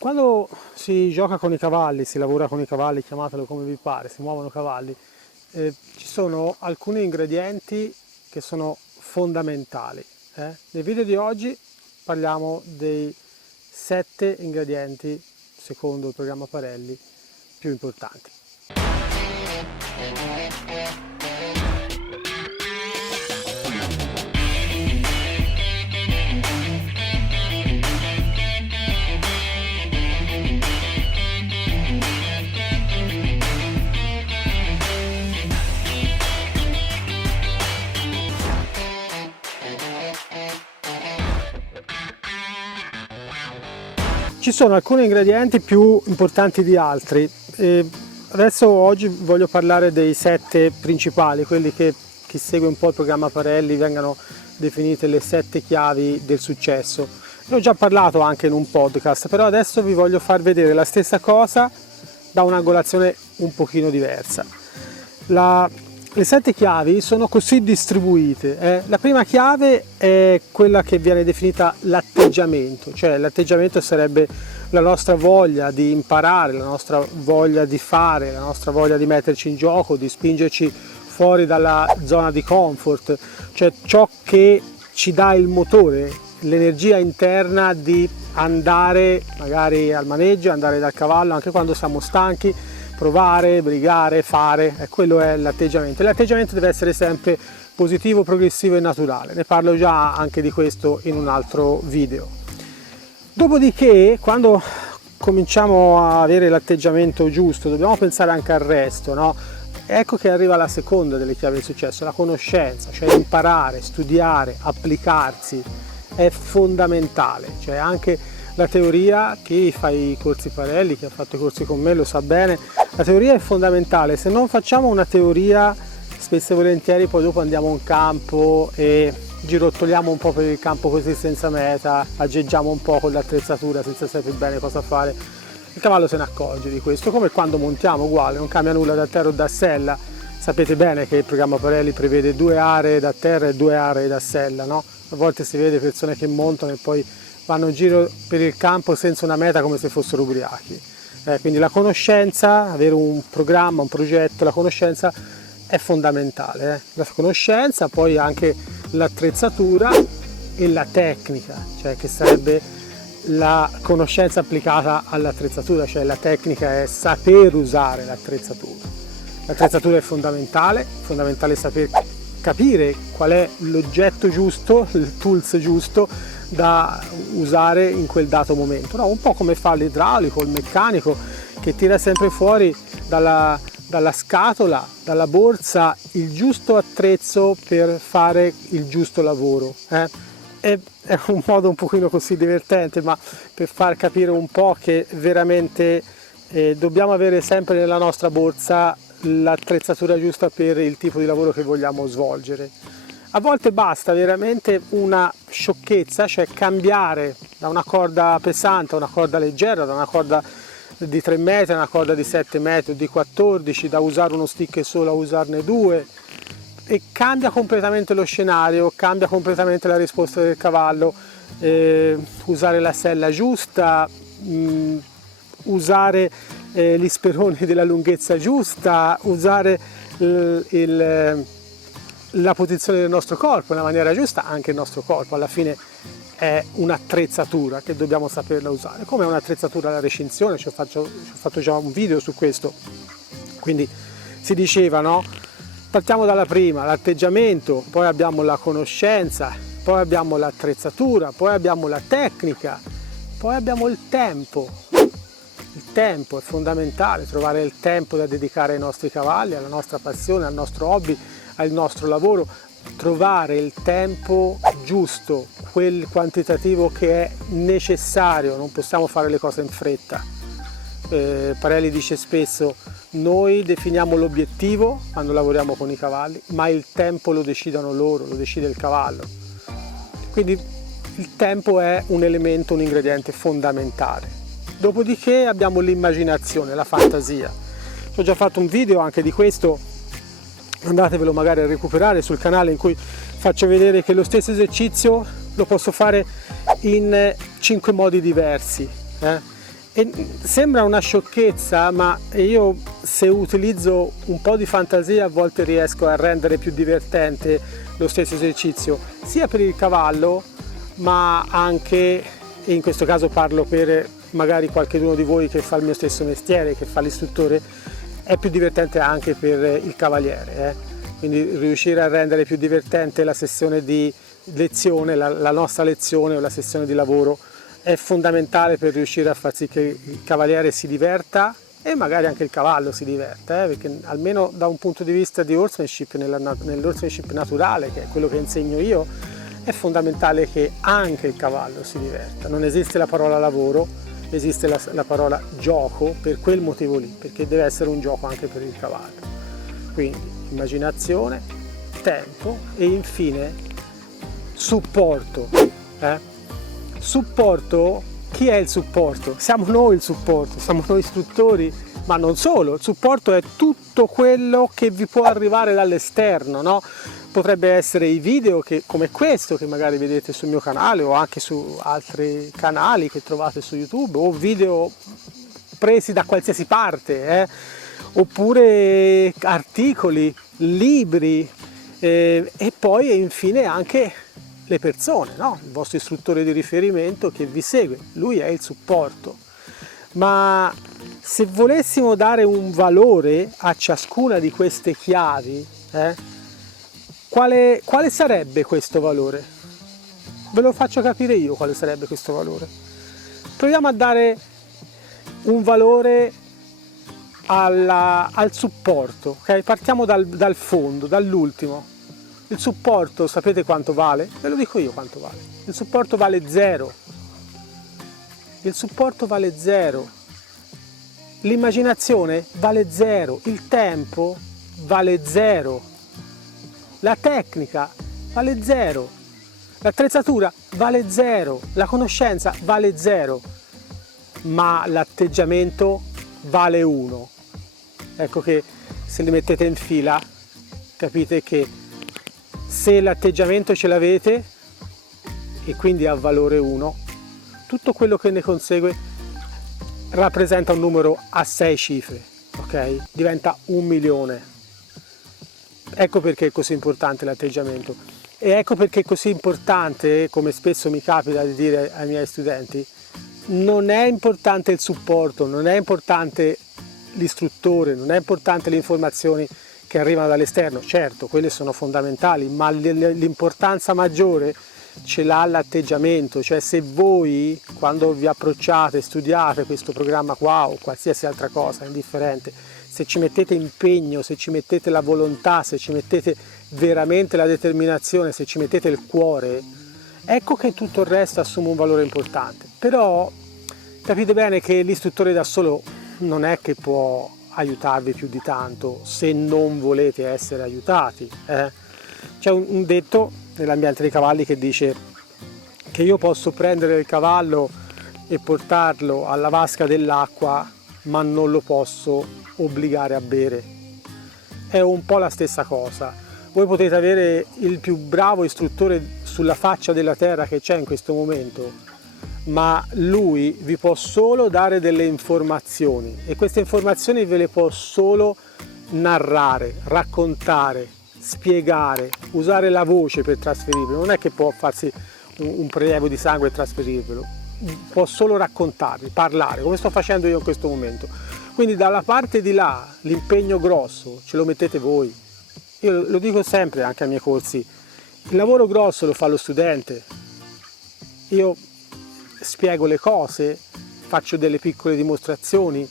Quando si gioca con i cavalli, si lavora con i cavalli, chiamatelo come vi pare, si muovono cavalli, ci sono alcuni ingredienti che sono fondamentali. Nel video di oggi parliamo dei 7 ingredienti, secondo il programma Parelli, più importanti. Ci sono alcuni ingredienti più importanti di altri. Adesso oggi voglio parlare dei 7 principali, quelli che chi segue un po' il programma Parelli vengano definite le 7 chiavi del successo. Ne ho già parlato anche in un podcast, però adesso vi voglio far vedere la stessa cosa da un'angolazione un pochino diversa. Le 7 chiavi sono così distribuite. La prima chiave è quella che viene definita l'atteggiamento, cioè l'atteggiamento sarebbe la nostra voglia di imparare, la nostra voglia di fare, la nostra voglia di metterci in gioco, di spingerci fuori dalla zona di comfort, cioè ciò che ci dà il motore, l'energia interna di andare magari al maneggio, andare dal cavallo anche quando siamo stanchi, provare, brigare, fare, quello è l'atteggiamento. L'atteggiamento deve essere sempre positivo, progressivo e naturale. Ne parlo già anche di questo in un altro video. Dopodiché, quando cominciamo a avere l'atteggiamento giusto, dobbiamo pensare anche al resto, no? Ecco che arriva la seconda delle chiavi del successo, la conoscenza, cioè imparare, studiare, applicarsi, è fondamentale, cioè anche la teoria, chi fa i corsi Parelli, chi ha fatto i corsi con me lo sa bene, la teoria è fondamentale. Se non facciamo una teoria, spesso e volentieri poi dopo andiamo in campo e girottoliamo un po' per il campo così senza meta, aggeggiamo un po' con l'attrezzatura senza sapere bene cosa fare. Il cavallo se ne accorge di questo, come quando montiamo uguale, non cambia nulla da terra o da sella. Sapete bene che il programma Parelli prevede 2 aree da terra e 2 aree da sella, no? A volte si vede persone che montano e poi vanno in giro per il campo senza una meta come se fossero ubriachi. Quindi la conoscenza, avere un programma, un progetto, la conoscenza è fondamentale. La conoscenza, poi anche l'attrezzatura e la tecnica, cioè che sarebbe la conoscenza applicata all'attrezzatura, cioè la tecnica è saper usare l'attrezzatura. L'attrezzatura è fondamentale saper capire qual è l'oggetto giusto, il tools giusto da usare in quel dato momento, no? Un po' come fa l'idraulico, il meccanico che tira sempre fuori dalla scatola, dalla borsa il giusto attrezzo per fare il giusto lavoro. È un modo un pochino così divertente, ma per far capire un po' che veramente dobbiamo avere sempre nella nostra borsa l'attrezzatura giusta per il tipo di lavoro che vogliamo svolgere. A volte basta veramente una sciocchezza, cioè cambiare da una corda pesante a una corda leggera, da una corda di 3 metri a una corda di 7 metri o di 14, da usare uno stick solo a usarne 2, e cambia completamente lo scenario, cambia completamente la risposta del cavallo. Usare la sella giusta, usare gli speroni della lunghezza giusta, usare la posizione del nostro corpo nella maniera giusta. Anche il nostro corpo alla fine è un'attrezzatura che dobbiamo saperla usare, come un'attrezzatura la recinzione, ci ho fatto già un video su questo. Quindi si diceva, no? Partiamo dalla prima, l'atteggiamento, poi abbiamo la conoscenza, poi abbiamo l'attrezzatura, poi abbiamo la tecnica, poi abbiamo il tempo. Il tempo è fondamentale, trovare il tempo da dedicare ai nostri cavalli, alla nostra passione, al nostro hobby, al nostro lavoro, trovare il tempo giusto, quel quantitativo che è necessario, non possiamo fare le cose in fretta. Parelli dice spesso: noi definiamo l'obiettivo quando lavoriamo con i cavalli, ma il tempo lo decidono loro, lo decide il cavallo. Quindi il tempo è un elemento, un ingrediente fondamentale. Dopodiché abbiamo l'immaginazione, la fantasia. Ho già fatto un video anche di questo, andatevelo magari a recuperare sul canale, in cui faccio vedere che lo stesso esercizio lo posso fare in 5 modi diversi. E sembra una sciocchezza, ma io, se utilizzo un po' di fantasia, a volte riesco a rendere più divertente lo stesso esercizio, sia per il cavallo, ma anche, e in questo caso parlo per magari qualcuno di voi che fa il mio stesso mestiere, che fa l'istruttore, è più divertente anche per il cavaliere. Quindi riuscire a rendere più divertente la sessione di lezione, la nostra lezione o la sessione di lavoro, è fondamentale per riuscire a far sì che il cavaliere si diverta e magari anche il cavallo si diverta, perché almeno da un punto di vista di horsemanship, nell'horsemanship naturale, che è quello che insegno io, è fondamentale che anche il cavallo si diverta. Non esiste la parola lavoro, esiste la parola gioco, per quel motivo lì, perché deve essere un gioco anche per il cavallo. Quindi immaginazione, tempo e infine supporto. Supporto, chi è il supporto? Siamo noi il supporto, siamo noi istruttori, ma non solo. Il supporto è tutto quello che vi può arrivare dall'esterno, no? Potrebbe essere i video come questo che magari vedete sul mio canale o anche su altri canali che trovate su YouTube, o video presi da qualsiasi parte, oppure articoli, libri, e poi infine anche le persone, no? Il vostro istruttore di riferimento che vi segue, lui è il supporto. Ma se volessimo dare un valore a ciascuna di queste chiavi, quale sarebbe questo valore? Ve lo faccio capire io quale sarebbe questo valore. Proviamo a dare un valore al supporto, ok? Partiamo dal fondo, dall'ultimo. Il supporto, sapete quanto vale? Ve lo dico io quanto vale. Il supporto vale 0. Il supporto vale 0. L'immaginazione vale 0. Il tempo vale 0. La tecnica vale 0. L'attrezzatura vale 0. La conoscenza vale 0. Ma l'atteggiamento vale 1. Ecco che se li mettete in fila capite che se l'atteggiamento ce l'avete e quindi ha valore 1, tutto quello che ne consegue rappresenta un numero a 6 cifre, ok? Diventa 1.000.000. Ecco perché è così importante l'atteggiamento, e ecco perché è così importante, come spesso mi capita di dire ai miei studenti, non è importante il supporto, non è importante l'istruttore, non è importante le informazioni che arrivano dall'esterno. Certo, quelle sono fondamentali, ma l'importanza maggiore ce l'ha l'atteggiamento. Cioè, se voi, quando vi approcciate, studiate questo programma qua o qualsiasi altra cosa, indifferente, se ci mettete impegno, se ci mettete la volontà, se ci mettete veramente la determinazione, se ci mettete il cuore, ecco che tutto il resto assume un valore importante. Però capite bene che l'istruttore da solo non è che può aiutarvi più di tanto se non volete essere aiutati. C'è un detto nell'ambiente dei cavalli che dice che io posso prendere il cavallo e portarlo alla vasca dell'acqua, ma non lo posso obbligare a bere. È un po' la stessa cosa. Voi potete avere il più bravo istruttore sulla faccia della terra che c'è in questo momento, ma lui vi può solo dare delle informazioni, e queste informazioni ve le può solo narrare, raccontare, spiegare, usare la voce per trasferirvelo. Non è che può farsi un prelievo di sangue e trasferirvelo, può solo raccontarvi, parlare, come sto facendo io in questo momento. Quindi dalla parte di là l'impegno grosso ce lo mettete voi. Io lo dico sempre anche ai miei corsi, il lavoro grosso lo fa lo studente. Io spiego le cose, faccio delle piccole dimostrazioni,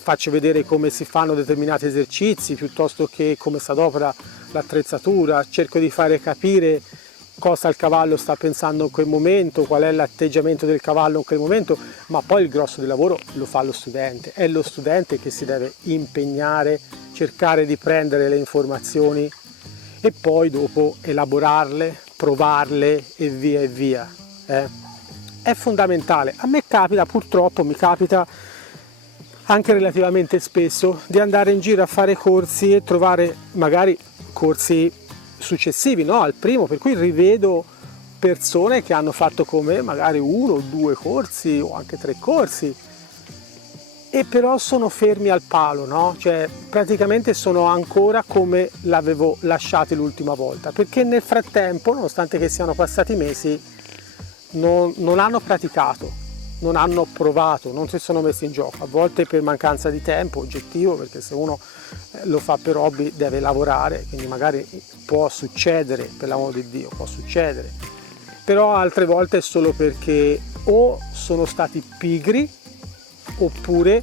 faccio vedere come si fanno determinati esercizi piuttosto che come si adopera l'attrezzatura, cerco di fare capire cosa il cavallo sta pensando in quel momento, qual è l'atteggiamento del cavallo in quel momento, ma poi il grosso del lavoro lo fa lo studente. È lo studente che si deve impegnare, cercare di prendere le informazioni e poi dopo elaborarle, provarle e via e via. È fondamentale. A me capita, purtroppo mi capita anche relativamente spesso, di andare in giro a fare corsi e trovare magari corsi successivi, no, al primo, per cui rivedo persone che hanno fatto come magari 1 o 2 corsi o anche 3 corsi e però sono fermi al palo, no? Cioè praticamente sono ancora come l'avevo lasciati l'ultima volta, perché nel frattempo, nonostante che siano passati mesi, non hanno praticato, non hanno provato, non si sono messi in gioco, a volte per mancanza di tempo oggettivo, perché se uno lo fa per hobby deve lavorare, quindi magari può succedere, per l'amor di Dio, può succedere, però altre volte è solo perché o sono stati pigri oppure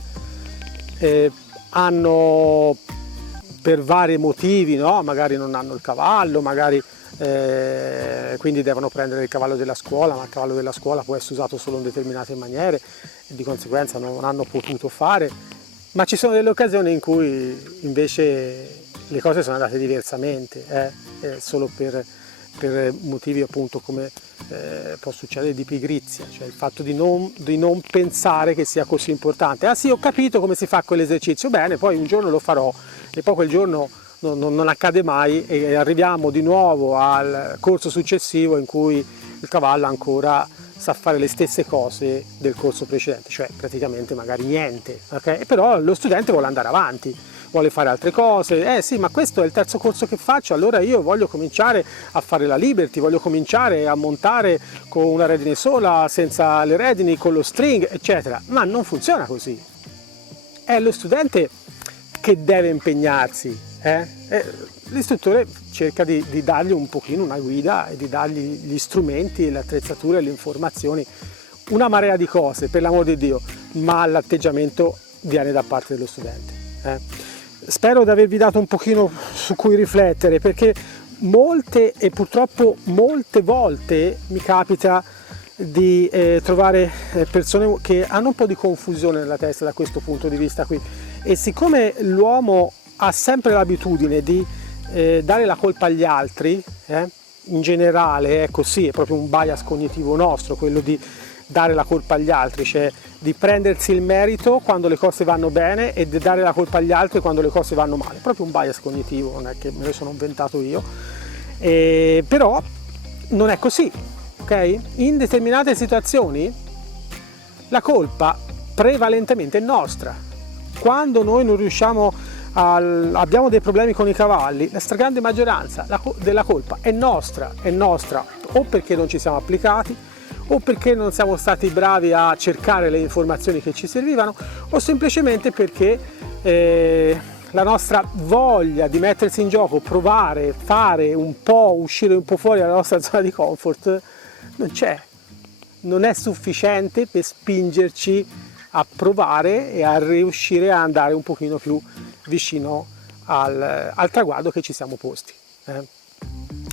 hanno, per vari motivi, no? Magari non hanno il cavallo, magari quindi devono prendere il cavallo della scuola, ma il cavallo della scuola può essere usato solo in determinate maniere e di conseguenza non hanno potuto fare, ma ci sono delle occasioni in cui invece le cose sono andate diversamente, solo per motivi appunto come può succedere di pigrizia, cioè il fatto di non pensare che sia così importante. Ah sì, ho capito come si fa quell'esercizio, bene, poi un giorno lo farò, e poi quel giorno non accade mai e arriviamo di nuovo al corso successivo in cui il cavallo ancora sa fare le stesse cose del corso precedente, cioè praticamente magari niente, ok? Però lo studente vuole andare avanti, vuole fare altre cose, sì, ma questo è il terzo corso che faccio, allora io voglio cominciare a fare la Liberty, voglio cominciare a montare con una redine sola, senza le redini, con lo string, eccetera, ma non funziona così. È lo studente che deve impegnarsi, l'istruttore cerca di dargli un pochino una guida e di dargli gli strumenti, le attrezzature, le informazioni, una marea di cose, per l'amor di Dio, ma l'atteggiamento viene da parte dello studente. Spero di avervi dato un pochino su cui riflettere, perché molte e purtroppo molte volte mi capita di trovare persone che hanno un po' di confusione nella testa da questo punto di vista qui, e siccome l'uomo ha sempre l'abitudine di dare la colpa agli altri, in generale è così, è proprio un bias cognitivo nostro quello di dare la colpa agli altri, cioè di prendersi il merito quando le cose vanno bene e di dare la colpa agli altri quando le cose vanno male, proprio un bias cognitivo, non è che me lo sono inventato io, però non è così, ok? In determinate situazioni la colpa prevalentemente è nostra. Quando noi non riusciamo abbiamo dei problemi con i cavalli, la stragrande maggioranza della colpa è nostra, o perché non ci siamo applicati, o perché non siamo stati bravi a cercare le informazioni che ci servivano, o semplicemente perché la nostra voglia di mettersi in gioco, provare, fare un po', uscire un po' fuori dalla nostra zona di comfort non c'è, non è sufficiente per spingerci a provare e a riuscire a andare un pochino più vicino al traguardo che ci siamo posti.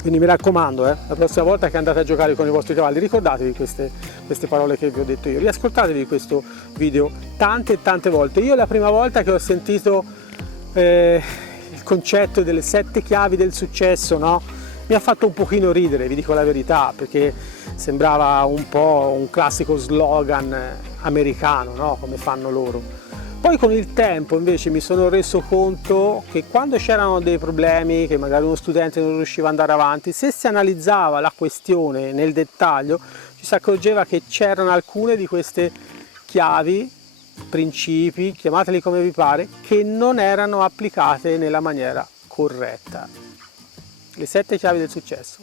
Quindi mi raccomando, la prossima volta che andate a giocare con i vostri cavalli ricordatevi queste parole che vi ho detto io, riascoltatevi questo video tante e tante volte. Io la prima volta che ho sentito il concetto delle 7 chiavi del successo, no? Mi ha fatto un pochino ridere, vi dico la verità, perché sembrava un po' un classico slogan americano, no? Come fanno loro. Poi con il tempo invece mi sono reso conto che quando c'erano dei problemi, che magari uno studente non riusciva ad andare avanti, se si analizzava la questione nel dettaglio, ci si accorgeva che c'erano alcune di queste chiavi, principi, chiamateli come vi pare, che non erano applicate nella maniera corretta. Le 7 chiavi del successo.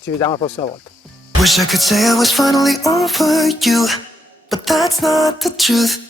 Ci vediamo la prossima volta. Wish I could say I was finally over you, but that's not the truth.